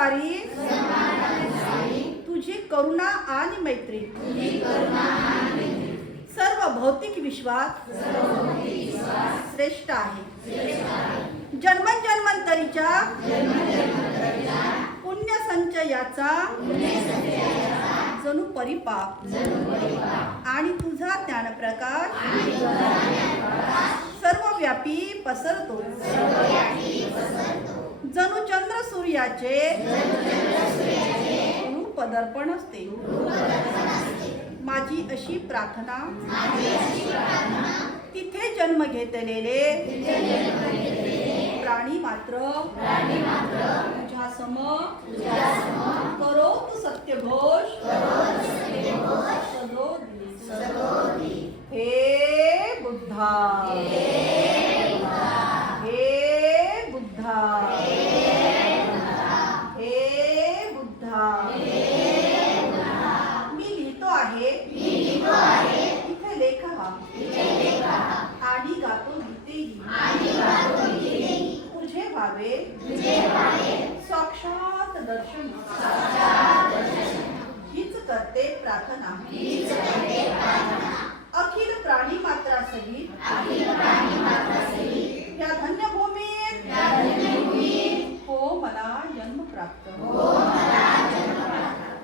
सारी तुझी करुणा आणि मैत्री सर्व भौतिक विश्वास श्रेष्ठ आहे. जन्मजन्मांतरीच्या पुण्य संचयाचा जणू परिपाक आणि तुझा ज्ञानप्रकाश सर्वव्यापी पसरतो. जणू चंद्र सूर्याचे रूपदर्पण असते. माझी अशी प्रार्थना तिथे जन्म घेतलेले प्राणी मात्र तुझ्या सम करो तू सत्य घोष सदोदिनी. हे बुद्धा हे बुद्धा हे बुद्धा. मी लिहितो आहे इथे लेख हा आणि गातो गीतेही तुझे व्हावे साक्षात दर्शन. हीच करते प्रार्थना अखिल प्राणी मात्रा सहित या धन्य भूमीत हो मला जन्म प्राप्त.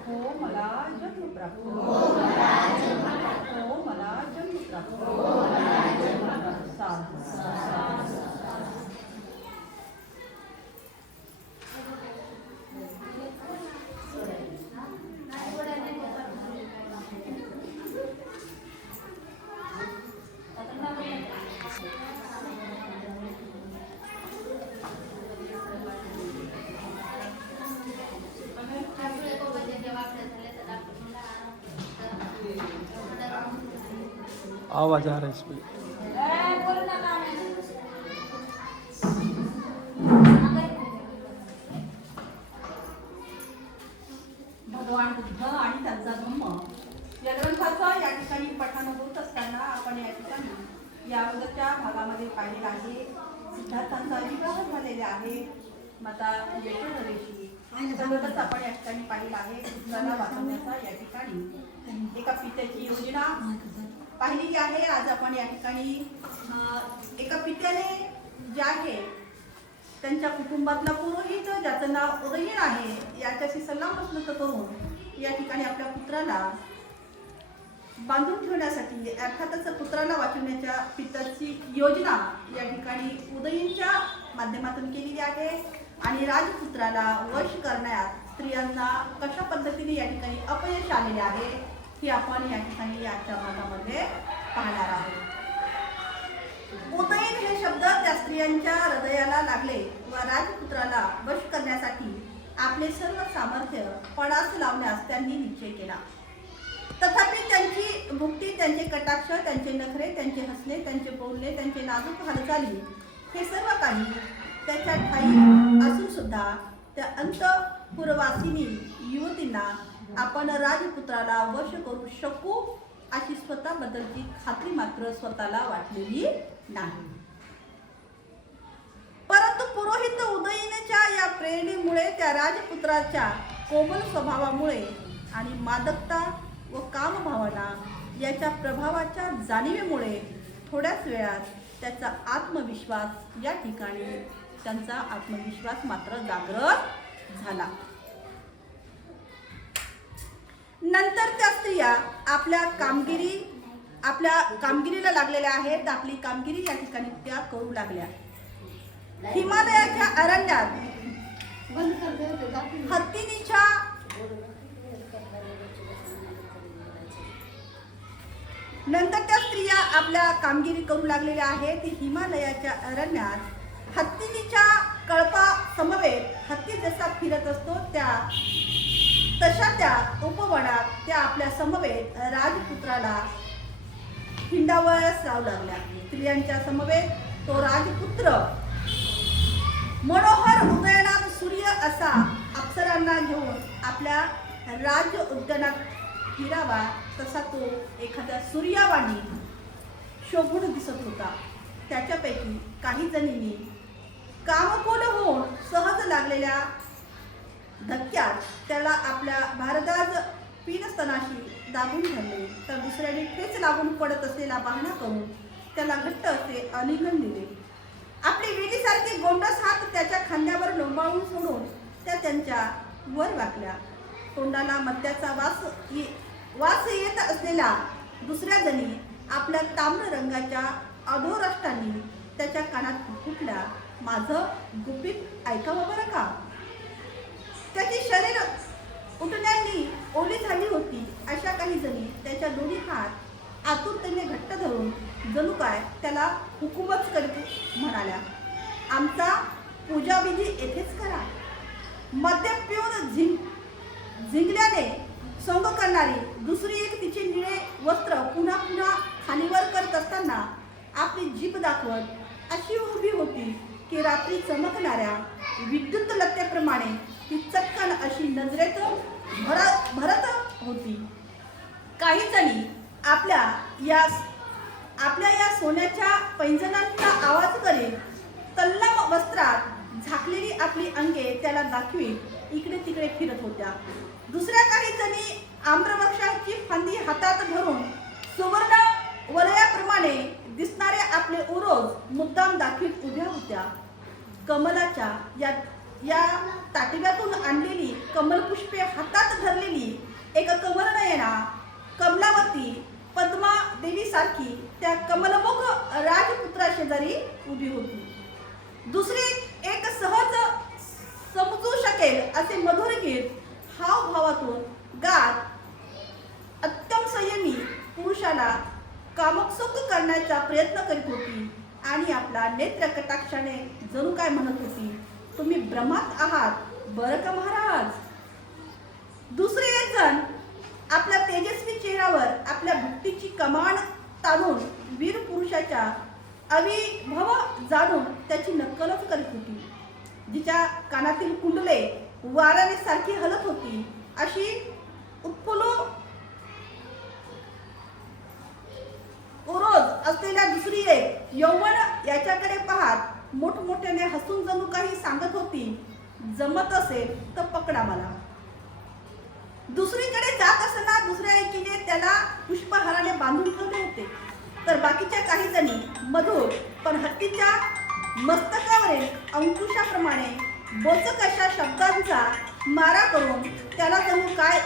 हो मला जन्म प्राप्त. हो मला जन्म प्राप्त. साधू. आवाज आ रहा है इसमें. भगवान बुद्ध आणि त्यांचा धम्म या ग्रंथाचा या ठिकाणी पठण होत असताना आपण या ठिकाणी या अगोदरच्या भागामध्ये पाहिलेला आहे. सिद्धार्थांचा विवाह झालेला आहे माता यशोधरेशी. सगळंच आपण या ठिकाणी पाहिलं आहे. पुत्राला वाचवण्याचा या ठिकाणी एका पित्याची योजना पाहिलेली आहे. आज आपण या ठिकाणी एका पित्याने जे आहे त्यांच्या कुटुंबातला पुरोहित ज्याचं नाव उदयीन आहे याच्याशी सल्लामसलत करून या ठिकाणी आपल्या पुत्राला बांधून ठेवण्यासाठी अर्थातच पुत्राला वाचवण्याच्या पित्याची योजना या ठिकाणी उदयीनच्या माध्यमातून केलेली आहे. आणि राजपुत्राला वश करण्यात स्त्रियांना कशा पद्धतीने या ठिकाणी अपयश आलेले आहे ही आपण या ठिकाणी आजच्या भागामध्ये पाहणार आहोत. उदयीन हे शब्द त्या स्त्रियांच्या हृदयाला लागले व राजपुत्राला वश करण्यासाठी आपले सर्व सामर्थ्य पणास लावण्यास त्यांनी निश्चय केला. तथापि त्यांची भुक्ती, त्यांचे कटाक्ष, त्यांचे नखरे, त्यांचे हसणे, त्यांचे बोलणे, त्यांचे नाजूक हालचाली हे सर्व काही त्याच्या ठाई असून सुद्धा त्या अंतपुरवासिनी युवतींना आपण राजपुत्राला वश करू शकू अशी स्वतःबद्दलची खात्री मात्र स्वतःला वाटलेली नाही. परंतु पुरोहित उदयीनेच्या या प्रेरणेमुळे, त्या राजपुत्राच्या कोमल स्वभावामुळे आणि मादकता व कामभावना याच्या प्रभावाच्या जाणीवेमुळे थोड्याच वेळात त्याचा आत्मविश्वास या ठिकाणी त्यांचा आत्मविश्वास मात्र जागृत झाला. नंतर त्या स्त्रिया आपल्या कामगिरीला लागलेल्या आहेत. आपली कामगिरी या ठिकाणी त्या करू लागल्या. हिमालयाच्या अरण्यात हत्तीनीच्या नंतर त्या स्त्रिया आपल्या कामगिरी करू लागलेल्या आहेत. हिमालयाच्या अरण्यात हत्तीनीच्या कळपा समवेत हत्ती जसा फिरत असतो तशा त्या उपवनात त्या आपल्या समवेत राजपुत्राला हिंडावयास लावू लागल्या. स्त्रियांच्या समवेत तो राजपुत्र मनोहर उदयनात सूर्य असा अप्सरांना घेऊन आपल्या राज्य उद्यानात फिरावा तसा तो एखाद्या सूर्यावाणी शोभून दिसत होता. त्याच्यापैकी काही जणींनी कामकुल होऊन सहज लागलेल्या धक्क्यात त्याला आपल्या भारदाज पिनस्तनाशी दाबून धरले, तर दुसऱ्याने ठेच लागून पडत असलेला बहाणा करून त्याला घट्ट असे आलिंगन दिले. आपली विटीसारखी गोंडस हात त्याच्या खांद्यावर लोंबाळून सोडून त्या त्यांच्या वर वाकल्या. तोंडाला मद्याचा वास येत असलेल्या दुसऱ्या जणी आपल्या ताम्र रंगाच्या अधोराष्ट्रांनी त्याच्या कानात फुटल्या. माझं गुपित ऐकावं बरं का. त्याची शरीर उठण्यांनी ओली झाली होती. अशा काही जणी त्याच्या दोन्ही हात आतुरतेने घट्ट धरून जणू काय त्याला हुकूमच करीत म्हणाल्या, आमचा पूजाविधी येथेच करा. मद्य पिऊन झिंगल्याने सोंग करणारी दुसरी एक तिचे निळे वस्त्र पुन्हा पुन्हा खालीवर करत असताना आपली जीभ दाखवत अशी उभी होती की रात्री चमकणाऱ्या विद्युत लत्याप्रमाणे ती चटकन अशी नजरेत भरत होती. काही जणी आपल्या या सोन्याच्या पैंजणांचा आवाज करीत तल्लम वस्त्रात झाकलेली आपली अंगे त्याला दाखवीत इकडे तिकडे फिरत होत्या. दुसऱ्या काही जणी आम्रवृक्षाची फांदी हातात धरून सुवर्ण वलयाप्रमाणे दिसणारे आपले उरोज मुद्दाम दाखवीत उभ्या होत्या. कमलाच्या या ताटव्यातून आणलेली कमलपुष्पे हातात धरलेली एक कमलनयना कमलावती पद्मा देवीसारखी त्या कमलमुख राजपुत्रा शेजारी उभी होती. दुसरी एक सहज समजू शकेल असे मधुर गीत हावभावातून गात अत्यंत संयमी पुरुषाला कामोत्सुक करण्याचा प्रयत्न करीत होती आणि आपला नेत्र कटाक्षाने जणू काय म्हणत होती, तुम्ही भ्रमात आहात बरं का महाराज. दुसरे एक जण आपल्या तेजस्वी चेहऱ्यावर आपल्या भक्तीची कमान ताणून वीर पुरुषाच्या अविभव जाणून त्याची नक्कलच करीत होती. जिच्या कानातील कुंडले वाऱ्याने सारखी हलत होती अशी उत्फुल्ल उरोज असलेल्या दुसरी एक यौवन याच्याकडे पाहत मोठमोठ्याने हसून जणू काही सांगत होती, जमत असेल तर पकडा मला. दुसरीकडे जात असताना दुसऱ्या एकीने त्याला पुष्पहाराने बांधून ठेवले होते, तर बाकीच्या काही जणी मधुर पण हत्तीच्या मस्तकावरील अंकुशाप्रमाणे बोचक अशा शब्दांचा मारा करून त्याला जणू काय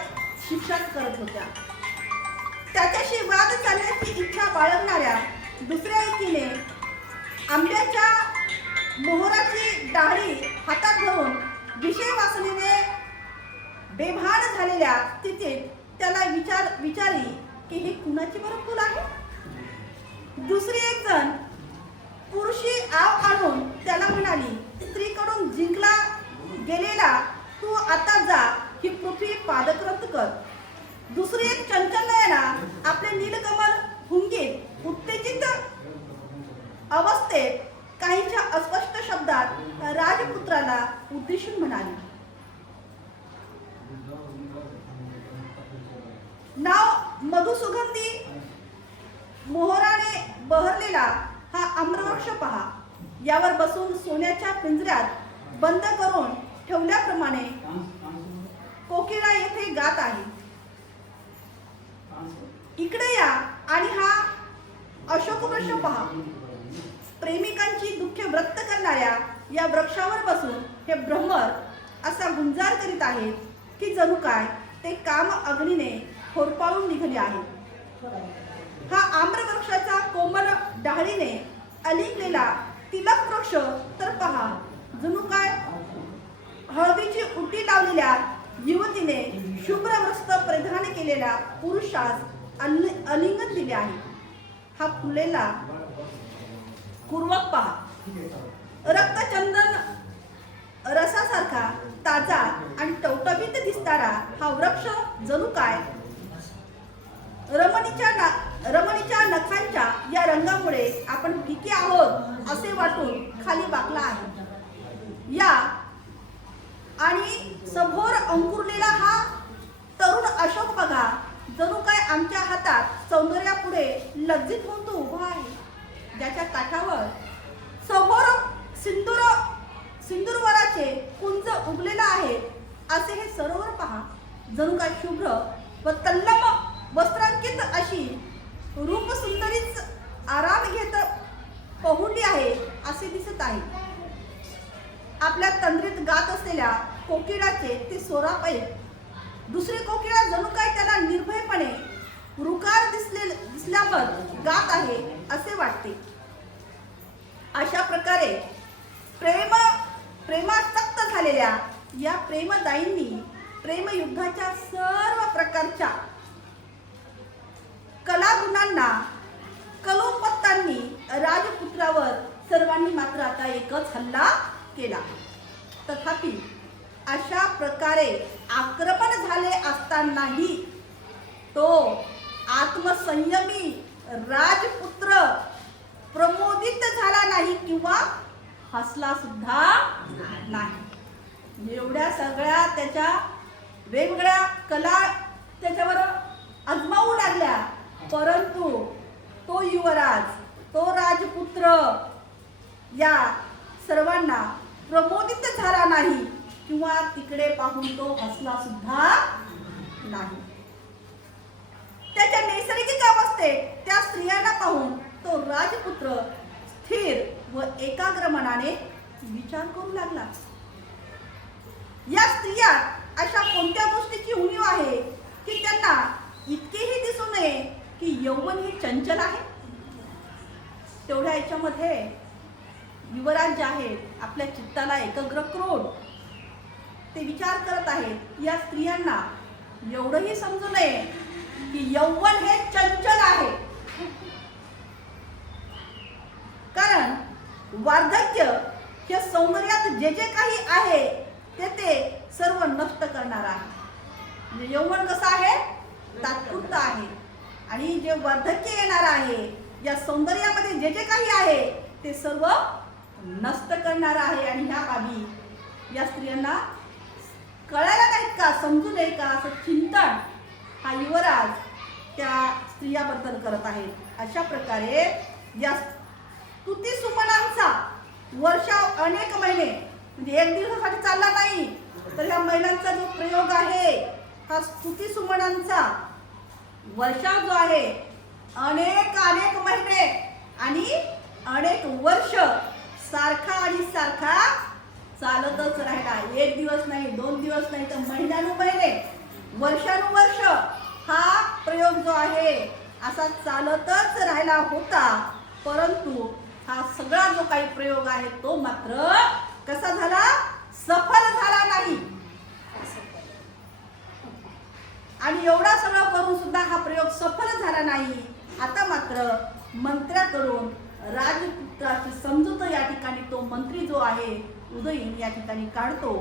शिक्षाच करत होत्या. त्याच्याशी वाद चालण्याची इच्छा बाळगणाऱ्या दुसऱ्या एकीने आंब्याच्या मोहराची डाळी हातात धरून विषय वासनेने बेभान झालेल्या स्थितीत त्याला विचारली की हे कुणाचे बरं फूल आहे. दुसरी एक जण पुरुषी आव आणून त्याला म्हणाली, स्त्रीकडून जिंकला गेलेला तू आता जा ही पृथ्वी पादकृत कर. दुसरी एक चंचल नयना आपले नीलकमल भुंगीत उत्तेजित अवस्थेत काहीच्या अस्पष्ट शब्दात राजपुत्राला उद्देशून म्हणाली, नाव मधुसुगंधी मोहराने बहरलेला हा आम्रवृक्ष पहा. यावर बसून सोन्याच्या पिंजऱ्यात बंद करून ठेवल्याप्रमाणे कोकिळा येथे गात आहे. इकडे या आणि हा अशोक वृक्ष पहा. प्रेमिकांची दुःखे व्यक्त करणाऱ्या या वृक्षावर बसून हे भ्रमर असा गुंजार करीत आहेत की जणू काय ते काम अग्नीने होरपाळून निघाले आहेत. हा आम्रवृक्षाचा कोमल डाळीने अलिंगलेला तिलक वृक्ष तर पहा, जणू काय हळदीची उटी लावलेल्या युवतीने शुभ्र वस्त्र परिधान केलेल्या पुरुषास आलिंगन दिले आहे. हा फुलेला कुरवक पहा. रक्तचंदन रसासारखा ताजा आणि टवटवीत दिसणारा हा वृक्ष जणू काय रमणीच्या नखांच्या या रंगामुळे आपण फिके आहोत असे वाटून खाली वाकला आहे. या आणि सभोर अंकुरलेला हा तरुण अशोक बघा, जणू काय आमच्या हातात सौंदर्यापुढे लज्जित होऊन तो उभा आहे. ज्याच्या काठावर सभोर सिंदूरवराचे कुंज उगलेला आहे असे हे सरोवर पहा, जणू काय शुभ्र व तल्लम वस्त्रांकित अशी रूपसुंदरीच आराम घेत पहुडली आहे असे दिसत आहे. आपल्या तंद्रीत गात असलेल्या कोकिळाचे ते सोराप ऐक. दुसरी कोकिळा जणू काय त्याला निर्भयपणे रुकार दिसल्यावर गात आहे असे वाटते. अशा प्रकारे प्रेमासक्त झालेल्या या प्रेमदायींनी प्रेमयुद्धाच्या सर्व प्रकारच्या कलागुणांना कलोपत्तांनी राजपुत्रावर सर्वांनी मात्र आता एकच हल्ला केला. तथापि अशा प्रकारे आक्रमण झाले असतानाही तो आत्मसंयमी राजपुत्र प्रमोदित झाला नाही किंवा हसला सुद्धा नाही. एवढ्या सगळ्या त्याच्या वेगवेगळ्या कला त्याच्यावर आजमावू लागल्या, परंतु तो युवराज, तो राजपुत्र या सर्वांना प्रमोदित झाला नाही किंवा तिकडे पाहून तो हसला सुद्धा नाही. त्याच्या नैसर्गिक अवस्थेत त्या स्त्रियांना पाहून तो राजपुत्र स्थिर व एकाग्र मनाने विचार करू लागला. या स्त्रिया अशा कोणत्या गोष्टीची उणीव आहे की त्यांना इतकेही दिसू नये की यौवन हे चंचल आहे. तेवढ्या याच्यामध्ये युवराज जे आहेत आपल्या चित्ताला एकाग्र करून ते विचार करत आहेत. या स्त्रियांना एवढंही समजू नये की यौवन हे चंचल आहे, कारण वार्धक्य हे सौंदर्यात जे जे काही आहे ते सर्व नष्ट करणार आहे. म्हणजे यौवन कसं आहे, तात्पुरतं आहे, आणि जे वार्धक्य येणार आहे या सौंदर्यामध्ये जे जे काही आहे ते सर्व नष्ट करणार आहे. आणि ह्या बाबी या स्त्रियांना कळायला नाहीत का, समजू नये का, असं चिंतन हा युवराज त्या स्त्रियाबद्दल करत आहे. अशा प्रकारे या स्तुती सुमनांचा वर्षाव अनेक महिने, म्हणजे एक दिवसासाठी चालला नाही, तर ह्या महिलांचा जो प्रयोग आहे हा स्तुती सुमनांचा वर्षाव जो आहे अनेक महिने आणि अनेक वर्ष सारखा आणि सारखा चालतच राहिला. एक दिवस नाही, 2 दिवस नाही, तर महिन्यानुमहिने, वर्षानुवर्ष हा प्रयोग जो आहे असा चालतच राहिला होता. परंतु हा सगळा जो काही प्रयोग आहे तो मात्र कसा झाला, सफल झाला नाही. आणि एवढा सगळं करून सुद्धा हा प्रयोग सफल झाला नाही. आता मात्र मंत्र्याकडून राजपुत्राची समजूत या ठिकाणी तो मंत्री जो आहे उदयीन या ठिकाणी काढतो.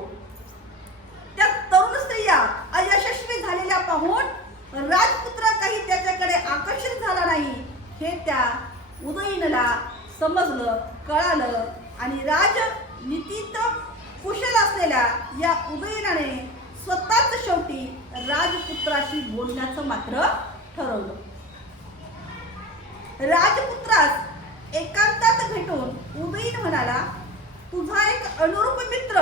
त्या तरुण स्त्रिया अयशस्वी झालेल्या पाहून राजपुत्र काही त्याच्याकडे आकर्षित झाला नाही हे त्या उदयीनला समजलं, कळालं. आणि राजनीतीत कुशल असलेल्या या उदयीनाने स्वतःच शेवटी राजपुत्राशी बोलण्याचं मात्र ठरवलं. राजपुत्रास एकांतात भेटून उदयीन म्हणाला, तुझा एक अनुरूप मित्र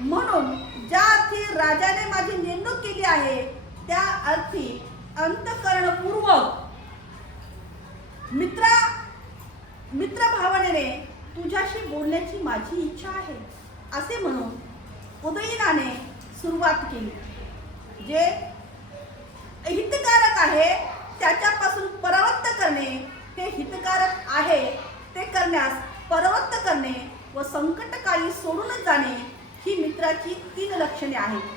म्हणून ज्या अर्थी राजाने माझी नेमणूक केली आहे त्या अर्थी अंतःकरणपूर्वक मित्र भावनेने तुझ्याशी बोलण्याची माझी इच्छा आहे असे म्हणून उदयीनाने सुरुवात केली. जे हितकारक आहे त्याच्यापासून परावृत्त करणे, हे हितकारक आहे ते करण्यास परावृत्त करणे व संकटकाळी सोडून जाणे ही मित्राची 3 लक्षणे आहेत.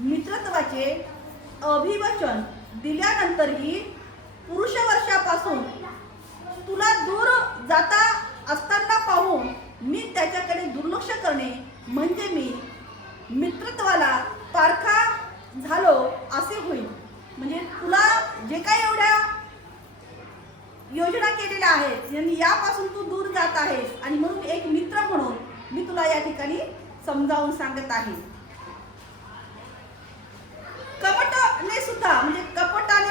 मित्रत्वाचे अभिवचन दिल्यानंतरही पुरुषवर्षापासून तुला दूर जाता असताना पाहून मी त्याच्याकडे दुर्लक्ष करणे म्हणजे मी मित्रत्वाला पारखा झालो असे होईल. म्हणजे तुला जे काही एवढ्या योजना केलेल्या आहेत आणि यापासून तू दूर जात आहेस आणि म्हणून एक मित्र म्हणून मी तुला या ठिकाणी समजावून सांगत आहे. कपटाने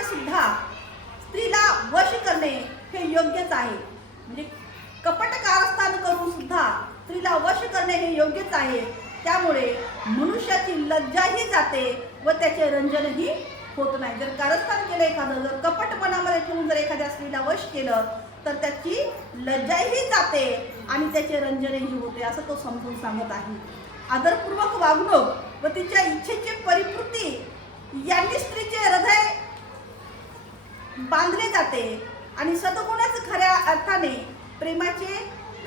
सुद्धा स्त्रीला वश करणे हे योग्यच आहे. म्हणजे कपट कारस्थान करून सुद्धा स्त्रीला वश करणे हे योग्यच आहे. त्यामुळे मनुष्याची लज्जाही जाते व त्याचे रंजनही होत नाही. जर कारस्थान केलं एखादं, जर कपटपणामध्ये ठेवून जर एखाद्या स्त्रीला वश केलं तर त्याची लज्जाही जाते आणि त्याचे रंजनही होते, असं तो समजून सांगत आहे. आदरपूर्वक वागणूक व तिच्या इच्छेची परिपूर्ती यांनी स्त्रीचे हृदय बांधले जाते आणि सद्गुणच खऱ्या अर्थाने प्रेमाचे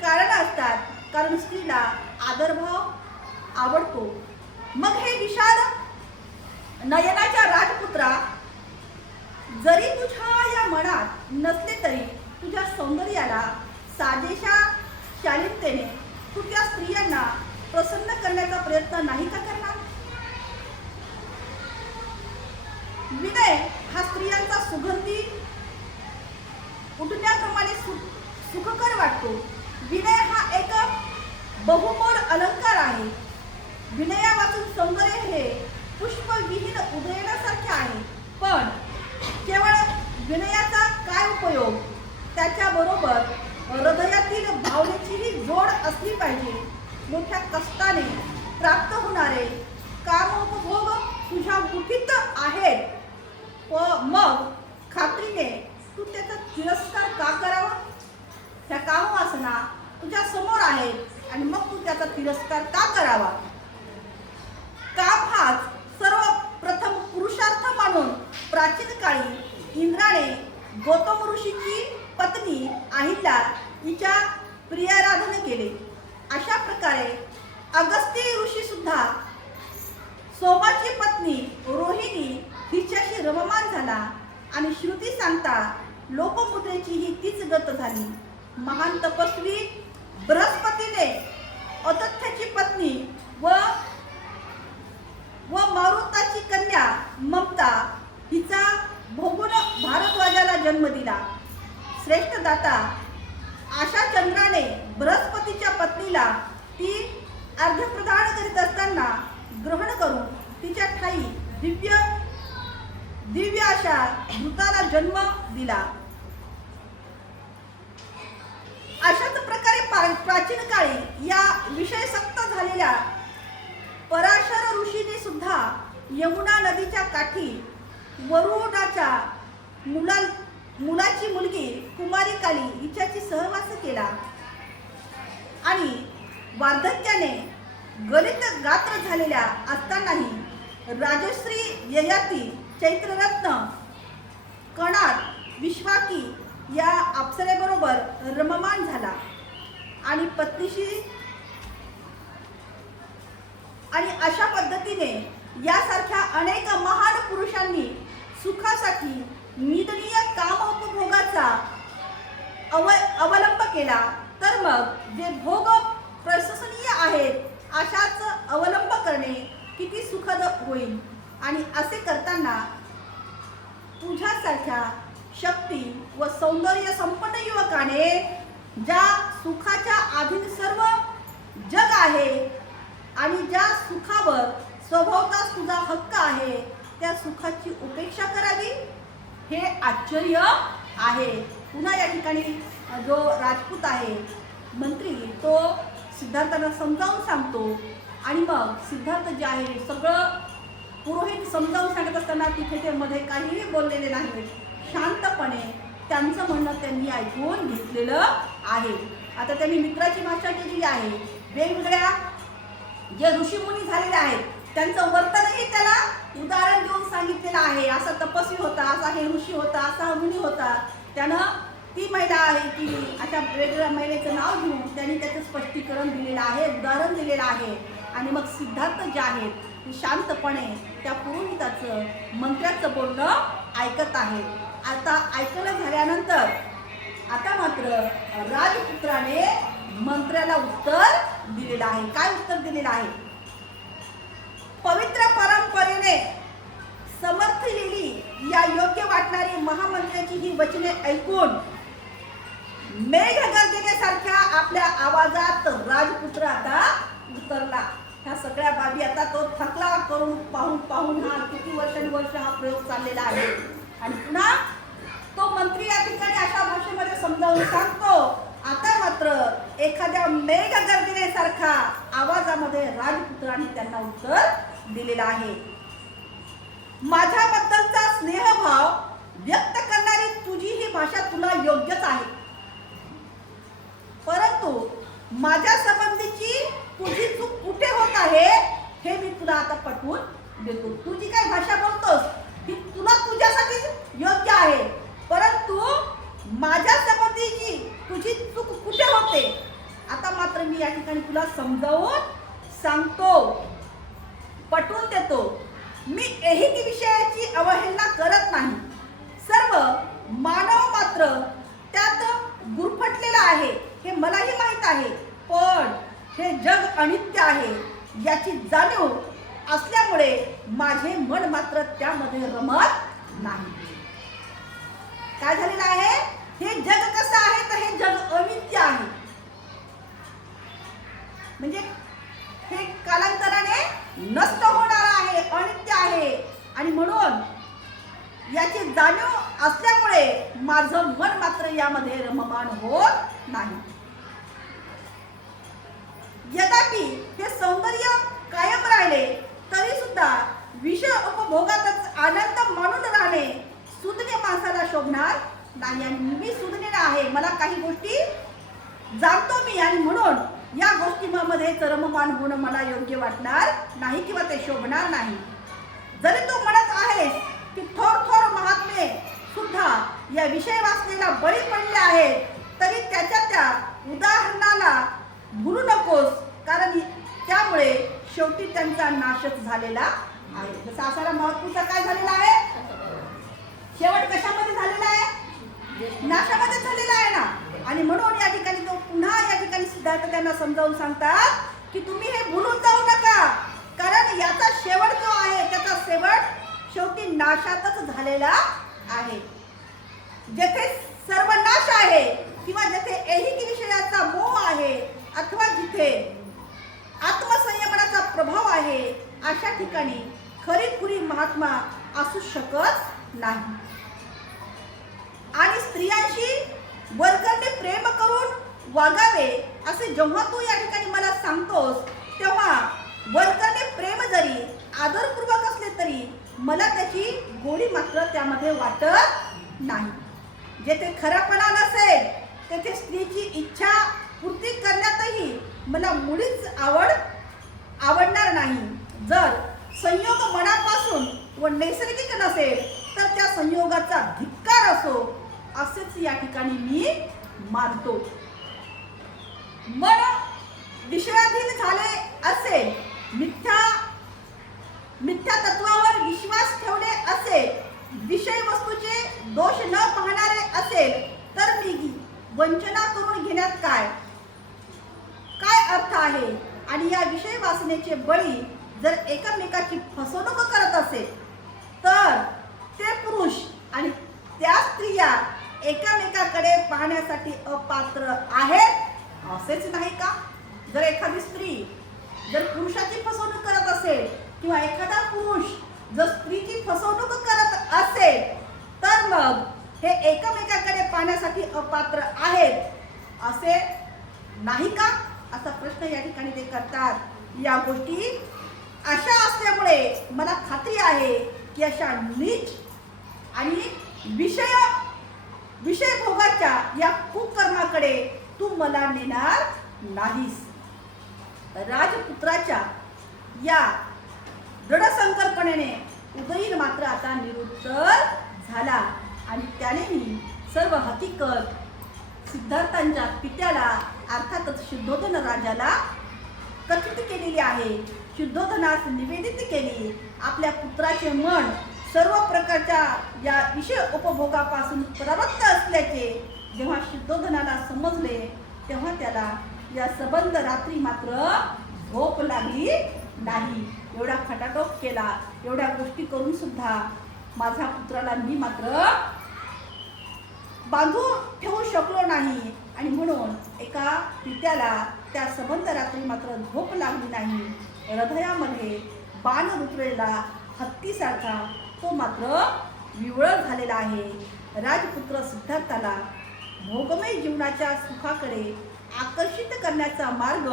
कारण असतात, कारण स्त्रीला आदरभाव आवडतो. मग हे विशाल नयनाच्या राजपुत्रा, जरी तुझ्या या मनात नसले तरी तुझ्या सौंदर्याला साजेशा शालीनतेने तू त्या स्त्रियांना प्रसन्न करण्याचा प्रयत्न नाही का करणार? विनय हा स्त्रियांचा सुगंधी उठण्याप्रमाणे सुखकर वाटतो. विनय हा एक बहुमोल अलंकार आहे. विनयापासून सौंदर्य हे पुष्पविहीन उदयनासारखे आहे. पण केवळ विनयाचा काय उपयोग? त्याच्याबरोबर हृदयातील भावनेचीही जोड असली पाहिजे. मोठ्या कष्टाने प्राप्त होणारे कामोपभोग तुझ्या मुठीत आहेत, व मग खात्रीने तू त्याचा तिरस्कार का करावा? त्या कामवासना तुझ्या समोर आहेत आणि मग तू त्याचा तिरस्कार का करावा? काम हाच सर्वप्रथम पुरुषार्थ मानून प्राचीन काळी इंद्राने गौतम ऋषीची पत्नी अहिल्या हिच्या प्रियाराधन केले. अशा प्रकारे अगस्त्य ऋषी सुद्धा सोमाची पत्नी रोहिणी हिच्याशी रममान झाला आणि श्रुती सांगता लोकमुद्रेची ही तीच गत झाली. महान तपस्वी बृहस्पतीने अतथ्याची पत्नी व मारुताची कन्या ममता हिचा भोगून भारद्वाजाला जन्म दिला. श्रेष्ठ दाता आशा चंद्राने बृहस्पतीच्या पत्नीला ती अर्घ्यप्रदान करीत असताना ग्रहण करून तिच्या ठाई दिव्य अशा दूताला जन्म दिला. अशाच प्रकारे प्राचीन काळी या विषयसक्त झालेल्या पराशर ऋषीने सुद्धा यमुना नदीच्या काठी वरुणाच्या मुलाची मुलगी कुमारी काली हिच्याशी सहवास केला आणि वार्धक्याने गलित गात्र झालेल्या असतानाही राजश्री ययाती चैत्ररत्न कणात विश्वाकी या अप्सरेबरोबर रममान झाला आणि पत्नीशी आणि अशा पद्धतीने यासारख्या अनेक महान पुरुषांनी सुखासाठी निंदनीय कामोपभोगाचा अवलंब केला, तर मग जे भोग प्रशंसनीय आहेत अशाच अवलंब करणे किती सुखद होईल. आणि असे करताना तुझ्यासारख्या शक्ती व सौंदर्य संपन्न युवकाने ज्या सुखाच्या अधीन सर्व जग आहे आणि ज्या सुखावर स्वभावतःच तुझा हक्क आहे त्या सुखाची उपेक्षा करावी, हे आश्चर्य आहे. पुन्हा या ठिकाणी जो राजपूत आहे मंत्री तो सिद्धार्थांना समजावून सांगतो आणि मग सिद्धार्थ जे आहे सगळं पुरोहित समजावून सांगत असताना तिथे ते मध्ये काहीही बोललेले नाही, शांतपणे त्यांचं म्हणणं त्यांनी ऐकून घेतलेलं आहे. आता त्यांनी मित्राची भाषा केलेली आहे. वेगवेगळ्या जे ऋषीमुनी झालेले आहेत त्यांचं वर्तनही त्याला उदाहरण देऊन सांगितलेलं आहे. असा तपस्वी होता, असा हे ऋषी होता, असा मुनी होता. त्यानं ती महिला आहे की अशा वेगवेगळ्या महिलेचं नाव घेऊन त्यांनी त्याचं स्पष्टीकरण दिलेलं आहे, उदाहरण दिलेलं आहे. आणि मग सिद्धार्थ जे आहेत ते शांतपणे त्या पुरोहिताचं मंत्र्याचं बोलणं ऐकत आहे. आता ऐकलं झाल्यानंतर आता मात्र राजपुत्राने मंत्र्याला उत्तर दिलेलं आहे. काय उत्तर दिलेलं आहे? पवित्र परंपरेने समर्थलेली या योग्य वाटणारी महामंत्र्याची ही वचने ऐकून मेघ गर्जनेसारख्या आपल्या आवाजात राजपुत्र आता उतरला. ह्या सगळ्या बाबी आता तो थकला करून पाहून हा किती वर्षानुवर्ष हा प्रयोग चाललेला आहे. आणि पुन्हा तो मंत्री या ठिकाणी अशा भाषेमध्ये समजावून सांगतो आता मात्र एखाद्या मेघ गर्जनेसारखा आवाजामध्ये राजपुत्राने त्यांना उत्तर दिलेलं आहे. माझ्याबद्दलचा स्नेहभाव व्यक्त करणारी तुझी ही भाषा तुला योग्यच आहे, परंतु माझ्या संबंधीची तुझी चूक कुठे होत आहे हे मी तुला आता पटवून देतो. तू जी काय भाषा बोलतोस ही तुला तुझ्यासाठी योग्य आहे, परंतु माझ्या संबंधीची तुझी चूक कुठे होते आता मात्र मी या ठिकाणी तुला समजावून सांगतो, पटवून देतो. मी ऐहिक विषयाची अवहेलना करत नाही. सर्व मानव मात्र त्यात गुरफटलेला आहे हे मलाही माहीत आहे, पण हे जग अनित्य आहे याची जाणीव असल्यामुळे माझे मन मात्र त्यामध्ये रमत नाही. काय झालेलं आहे? हे जग कसं आहे तर हे जग अनित्य आहे, म्हणजे हे कालांतराने नष्ट होणार आहे, अनित्य आहे, आणि म्हणून याची जाणीव असल्यामुळे माझं मन मात्र यामध्ये रममान होत नाही. यद्यपि हे सौंदर्य कायम राहिले तरी सुद्धा विषय उपभोगातच आनंद मानून राहणे सुज्ञ माणसाला शोभणार नाही. आणि मी सुज्ञ आहे, मला काही गोष्टी जाणतो मी, आणि म्हणून या गोष्टींमध्ये रममान होणं मला योग्य वाटणार नाही किंवा ते शोभणार नाही. जरी तू म्हणत आहेस की थोर थोर महात्मे सुद्धा या विषय वासनेला बळी पडले आहेत, तरी त्याच्या त्या उदाहरणाला भुलू नकोस, कारण त्यामुळे शेवटी त्यांचा नाशच झालेला आहे. जसं आसाराम महापूरचा काय झालेला आहे? शेवट कशामध्ये झालेला आहे? नाशामध्ये झालेला आहे ना. आणि म्हणून या ठिकाणी तो पुन्हा या ठिकाणी सिद्धार्थ त्यांना समजावून सांगतात की तुम्ही हे भुलून जाऊ नका, कारण याचा शेवट जो आहे त्याचा शेवट शेवटी नाशातच झालेला आहे. जेथे सर्व नाश आहे किंवा जेथे ऐहिक विषयाचा मोह आहे अथवा जिथे आत्मसंयमनाचा प्रभाव आहे अशा ठिकाणी खरीखुरी महात्मा असू शकत नाही. आणि स्त्रियांशी वरकरने प्रेम करून वागावे असे जेव्हा तू या ठिकाणी मला सांगतोस, तेव्हा वरकरने प्रेम जरी आदरपूर्वक असले तरी मला त्याची गोडी मात्र त्यामध्ये वाटत नाही. जेथे खरापणा नसेल तेथे स्त्रीची इच्छा पूर्ती करण्यातही मला मुळीच आवडणार नाही. जर संयोग मनापासून व नैसर्गिक नसेल तर त्या संयोगाचा धिक्कार असो असेच या ठिकाणी मी मानतो. मन विषयाधीन झाले असेल, मिथ्या तत्वावर विश्वास ठेवले असेल, विषय वस्तूचे दोष न पाहणारे असेल तर मी वंचना करून घेण्यात काय अर्थ आहे? आणि या विषय वासनेचे बळी जर एकमेकाची फसवणूक करत असेल तर ते पुरुष आणि त्या स्त्रिया एकमेकाकडे पाहण्यासाठी अपात्र आहेत असेच नाही का? जर एखादी स्त्री जर पुरुषाची फसवणूक करत असेल किंवा एखादा पुरुष जर स्त्रीची फसवणूक करत असेल तर मग हे एकमेकाकडे पाहण्यासाठी अपात्र आहेत असे नाही का, असा प्रश्न या ठिकाणी ते करतात. या गोष्टी अशा असल्यामुळे मला खात्री आहे की अशा नीच आणि विषय भोगाच्या या कुकर्माकडे तू मला नेणार नाहीस. राजपुत्राच्या या दृढ संकल्पनेने उदयीन मात्र आता निरुत्तर झाला आणि त्यानेही सर्व हकीकत सिद्धार्थांच्या पित्याला अर्थातच शुद्धोधन राजाला कथित केलेली आहे. शुद्धोधनास निवेदित केली. आपल्या पुत्राचे मन सर्व प्रकारच्या या विषय उपभोगापासून प्रवृत्त असल्याचे जेव्हा शुद्धोधनाला समजले तेव्हा त्याला या सबंध रात्री मात्र झोप लागली नाही. एवढा खटाटोप केला, एवढ्या गोष्टी करून सुद्धा माझ्या पुत्राला मी मात्र बांधून ठेवू शकलो नाही आणि म्हणून एका पित्याला त्या सबंध रात्री मात्र झोप लागली नाही. हृदयामध्ये बाण रुतलेला हत्तीसारखा तो मात्र विवळ झालेला आहे. राजपुत्र सिद्धार्थाला भोगमय जीवनाच्या सुखाकडे आकर्षित करण्याचा मार्ग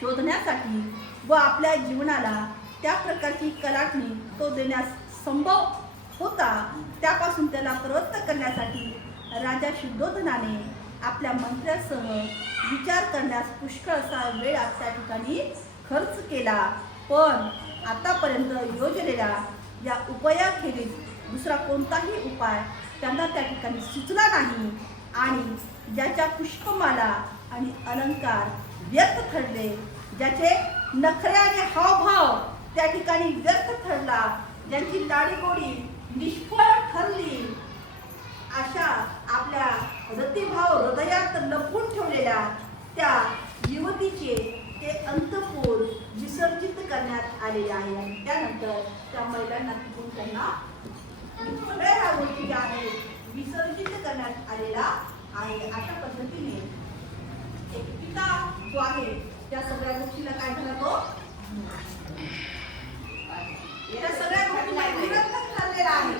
शोधण्यासाठी व आपल्या जीवनाला त्या प्रकारची कलाटणी तो देण्यास संभव होता, त्यापासून त्याला प्रवृत्त करण्यासाठी राजा शुद्धोधनाने आपल्या मंत्र्यासह विचार करण्यास पुष्कळ असा वेळ त्या ठिकाणी खर्च केला. पण आतापर्यंत योजलेल्या या उपायाखेरीज दुसरा कोणताही उपाय त्यांना त्या ठिकाणी सुचला नाही आणि ज्याच्या पुष्पमाला आणि अलंकार व्यर्थ ठरले, ज्याचे नखरे आणि हावभाव त्या ठिकाणी व्यर्थ ठरला, ज्यांची लाडीगोडी निष्फळ ठरली, अशा आपल्या रतिभाव हृदयात लपवून ठेवलेल्या त्या युवतीचे ते अंतपूर विसर्जित करण्यात आलेले आहे. आणि त्यानंतर त्या महिलांना तिथून त्यांना सगळ्या ह्या गोष्टी ज्या आहेत विसर्जित करण्यात आलेला आहे. अशा पद्धतीने एक पिता जो आहे त्या सगळ्या गोष्टीला काय झाला, तो त्या सगळ्या गोष्टीला निरर्थक ठरलेला आहे.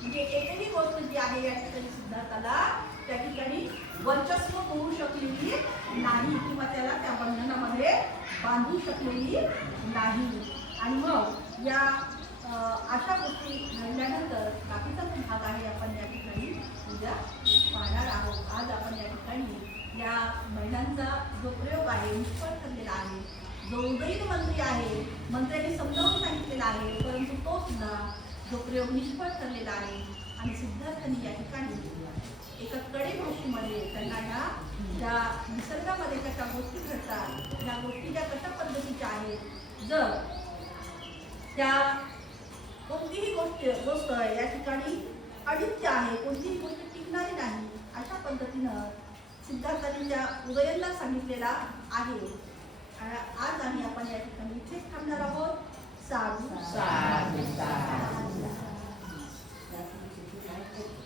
म्हणजे एकही गोष्ट जी आहे या ठिकाणी सिद्धार्थाला त्या ठिकाणी वर्चस्व होऊ शकलेली नाही किंवा त्याला त्या बंधनामध्ये बांधू शकलेली नाही. आणि मग या अशा गोष्टी घडल्यानंतर बाकीचा पण भाग आहे आपण या ठिकाणी उद्या पाहणार आहोत. आज आपण या ठिकाणी या महिलांचा जो प्रयोग आहे निष्फळ ठरलेला आहे, जो उदयीत मंत्री आहे, मंत्र्यांनी समजावून सांगितलेला आहे, परंतु तो सुद्धा जो प्रयोग निष्फळ ठरलेला आहे. आणि सिद्धार्थांनी या ठिकाणी एका कडे भाषेमध्ये त्यांना ह्या ज्या निसर्गामध्ये कशा गोष्टी घडतात, ह्या गोष्टी ज्या कशा पद्धतीच्या आहेत, जर त्या कोणतीही गोष्ट या ठिकाणी अनित्य आहे, कोणतीही गोष्ट टिकणारी नाही, अशा पद्धतीनं सिद्धार्थांनी त्या उदयनला सांगितलेला आहे. आज आम्ही आपण या ठिकाणी इथेच थांबणार आहोत.